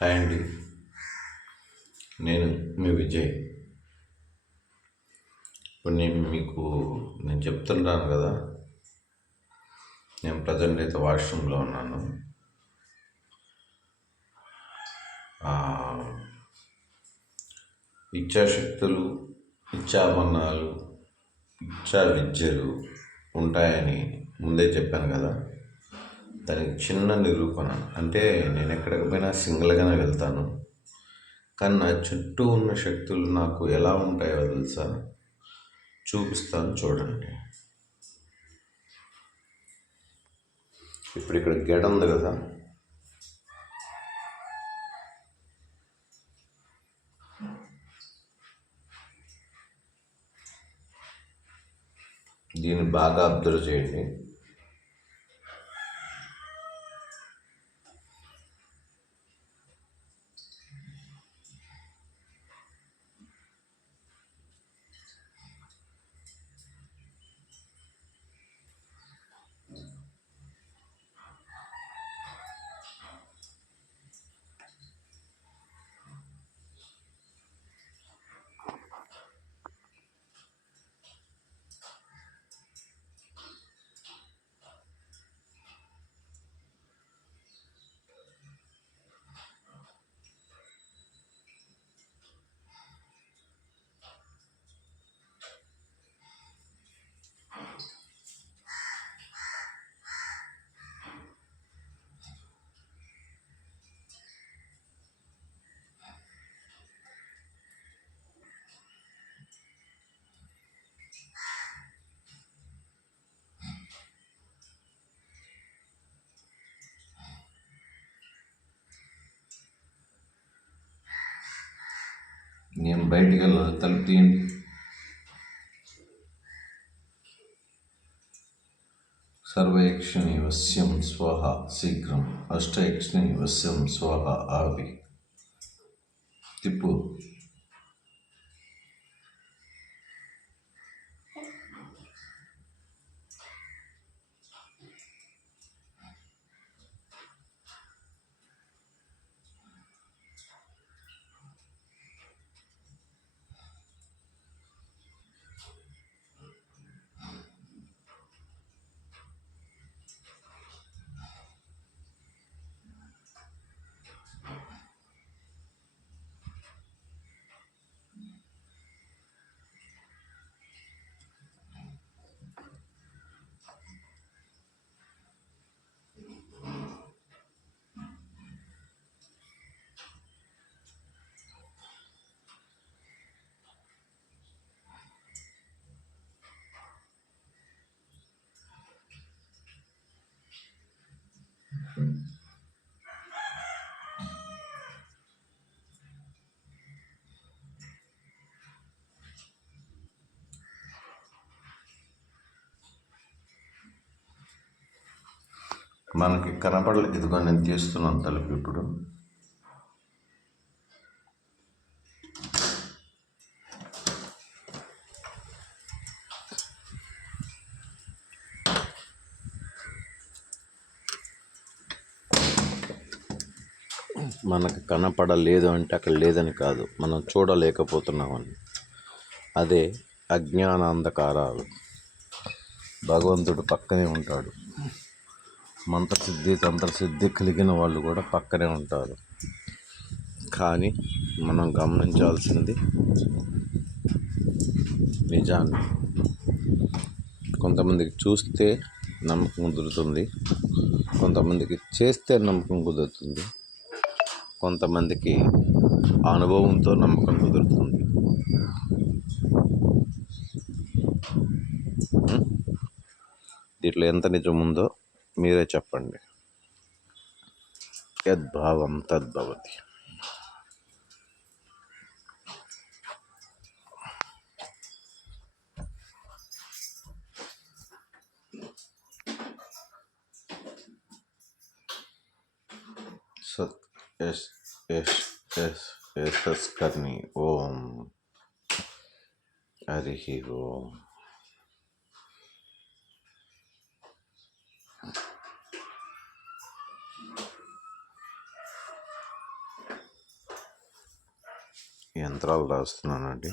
Hi అండి. నేను మీ విజయ్. ఇప్పుడు నేను మీకు నేను చెప్తుంటాను కదా నేను ప్రజెంట్ అయితే వాష్రూమ్లో ఉన్నాను. ఇచ్చాశక్తులు ఇచ్ఛాశక్తులు ఇచ్చా విద్యలు ఉంటాయని ముందే చెప్పాను కదా. దానికి చిన్న నిరూపణ. అంటే నేను ఎక్కడికి పోయినా సింగిల్గానే వెళ్తాను. కానీ నా చుట్టూ ఉన్న శక్తులు నాకు ఎలా ఉంటాయో తెలుసా? చూపిస్తాను చూడండి. ఇప్పుడు ఇక్కడ గెడ ఉంది కదా. దీన్ని బాగా అబ్జర్వ్ చేయండి. నేను బయటికి వెళ్ళాలి తలుపు తీయండి. సర్వయక్షిణి వశ్యం స్వహ శీఘ్రం. అష్టయక్షిణి వశ్యం స్వహ ఆవి తిప్పు. మనకి కనపడలేదు. ఇదిగో నేను తీస్తున్నాను తలుపు ఇప్పుడు. మనకు కనపడలేదు అంటే అక్కడ లేదని కాదు. మనం చూడలేకపోతున్నామని. అదే అజ్ఞానాంధకారాలు. భగవంతుడు పక్కనే ఉంటాడు. మంత్రసిద్ధి తంత్రసిద్ధి కలిగిన వాళ్ళు కూడా పక్కనే ఉంటారు. కానీ మనం గమనించాల్సింది నిజాన్ని. కొంతమందికి చూస్తే నమ్మకం కుదురుతుంది కొంతమందికి చేస్తే నమ్మకం కుదురుతుంది కొంతమందికి అనుభవంతో నమ్మకం కుదురుతుంది. దీంట్లో ఎంత నిజం ఉందో మీరే చెప్పండి యద్భావం తద్భవతి सत S S S S S करनी ओम हरि ओम మంత్రాలు రాస్తున్నానండి